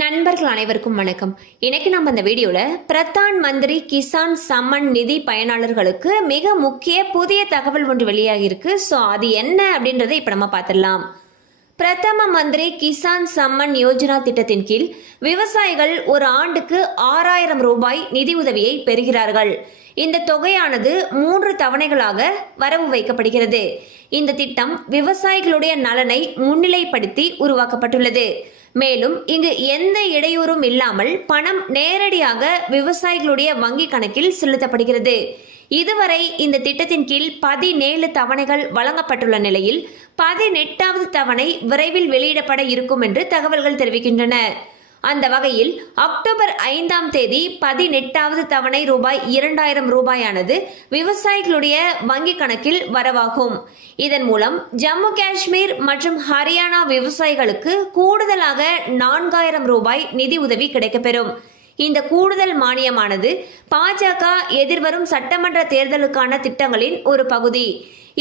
நண்பர்கள் அனைவருக்கும் வணக்கம். இன்னைக்கு நம்ம இந்த வீடியோல பிரதான் மந்திரி கிசான் சம்மன் நிதி பயனாளர்களுக்கு மிக முக்கிய புதிய தகவல் ஒன்று வெளியாகி இருக்கு. ஸோ அது என்ன அப்படின்றத இப்ப நம்ம பார்த்துடலாம். பிரதம மந்திரி கிசான் சம்மன் யோஜனா திட்டத்தின் கீழ் விவசாயிகள் ஒரு ஆண்டுக்கு 6000 ரூபாய் நிதி உதவியை பெறுகிறார்கள். இந்த தொகையானது 3 தவணைகளாக வரவு வைக்கப்படுகிறது. இந்த திட்டம் விவசாயிகளுடைய நலனை முன்னிலைப்படுத்தி உருவாக்கப்பட்டுள்ளது. மேலும் இங்கு எந்த இடையூறும் இல்லாமல் பணம் நேரடியாக விவசாயிகளுடைய வங்கி கணக்கில் செலுத்தப்படுகிறது. இதுவரை இந்த திட்டத்தின் கீழ் 17 தவணைகள் வழங்கப்பட்டுள்ள நிலையில் 18வது தவணை விரைவில் வெளியிடப்பட இருக்கும் என்று தகவல்கள் தெரிவிக்கின்றன. அந்த வகையில் அக்டோபர் 5ஆம் தேதி 18வது தவணை ரூபாய் 2000 ரூபாயானது விவசாயிகளுடைய வங்கி கணக்கில் வரவாகும். இதன் மூலம் ஜம்மு காஷ்மீர் மற்றும் ஹரியானா விவசாயிகளுக்கு கூடுதலாக 4000 ரூபாய் நிதி உதவி கிடைக்கப்பெறும். இந்த கூடுதல் மானியமானது பாஜக எதிர்வரும் சட்டமன்ற தேர்தலுக்கான திட்டங்களின் ஒரு பகுதி.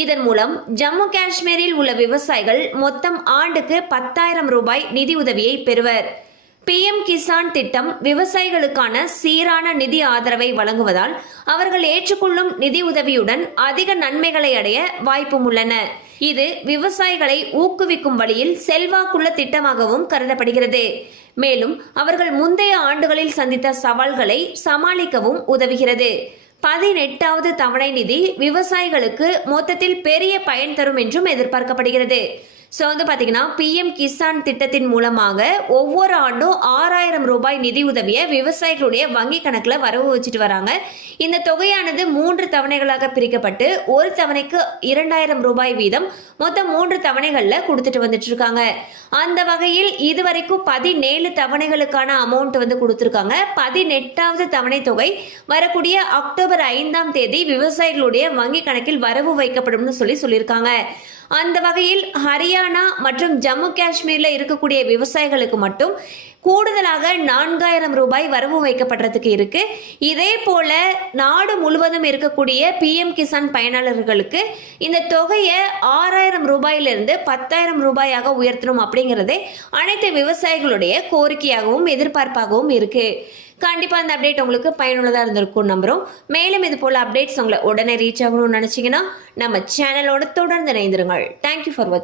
இதன் மூலம் ஜம்மு காஷ்மீரில் உள்ள விவசாயிகள் மொத்தம் ஆண்டுக்கு 10,000 ரூபாய் நிதி உதவியை பெறுவர். PM கிசான் திட்டம் விவசாயிகளுக்கான சீரான நிதி ஆதரவை வழங்குவதால் அவர்கள் ஏற்றுக்கொள்ளும் நிதி உதவியுடன் அதிக நன்மைகளை அடைய வாய்ப்பும் உள்ளன. இது விவசாயிகளை ஊக்குவிக்கும் வழியில் செல்வாக்குள்ள திட்டமாகவும் கருதப்படுகிறது. மேலும் அவர்கள் முந்தைய ஆண்டுகளில் சந்தித்த சவால்களை சமாளிக்கவும் உதவுகிறது. 18வது தவணை நிதி விவசாயிகளுக்கு மொத்தத்தில் பெரிய பயன் தரும் என்றும் எதிர்பார்க்கப்படுகிறது. ஸோ பார்த்தீங்கன்னா PM கிசான் திட்டத்தின் மூலமாக ஒவ்வொரு ஆண்டும் 6000 ரூபாய் நிதி உதவியை விவசாயிகளுடைய வங்கி கணக்கில் வரவு வச்சுட்டு வராங்க. இந்த தொகையானது 3 தவணைகளாக பிரிக்கப்பட்டு ஒரு தவணைக்கு 2000 ரூபாய் வீதம் மொத்தம் 3 தவணைகளில் கொடுத்துட்டு வந்துட்டு இருக்காங்க. அந்த வகையில் இதுவரைக்கும் 17 தவணைகளுக்கான அமௌண்ட் கொடுத்துருக்காங்க. 18வது தவணை தொகை வரக்கூடிய அக்டோபர் 5ஆம் தேதி விவசாயிகளுடைய வங்கி கணக்கில் வரவு வைக்கப்படும் சொல்லியிருக்காங்க. அந்த வகையில் ஹரியானா மற்றும் ஜம்மு காஷ்மீர்ல இருக்கக்கூடிய விவசாயிகளுக்கு மட்டும் கூடுதலாக 4000 ரூபாய் வரவு வைக்கப்படுறதுக்கு இருக்கு. இதே போல நாடு முழுவதும் இருக்கக்கூடிய PM கிசான் பயனாளர்களுக்கு இந்த தொகையை 6000 ரூபாயிலிருந்து 10,000 ரூபாயாக உயர்த்தணும் அப்படிங்கிறதே அனைத்து விவசாயிகளுடைய கோரிக்கையாகவும் எதிர்பார்ப்பாகவும் இருக்கு. கண்டிப்பா அந்த அப்டேட் உங்களுக்கு பயனுள்ளதா இருந்திருக்கும் நம்புறோம். மேலும் இது போல அப்டேட்ஸ் உங்களை உடனே ரீச் ஆகணும்னு நினைச்சீங்கன்னா நம்ம சேனலோட தொடர்ந்து இணைந்திருங்கள். தேங்க்யூ ஃபார் வாட்சிங்.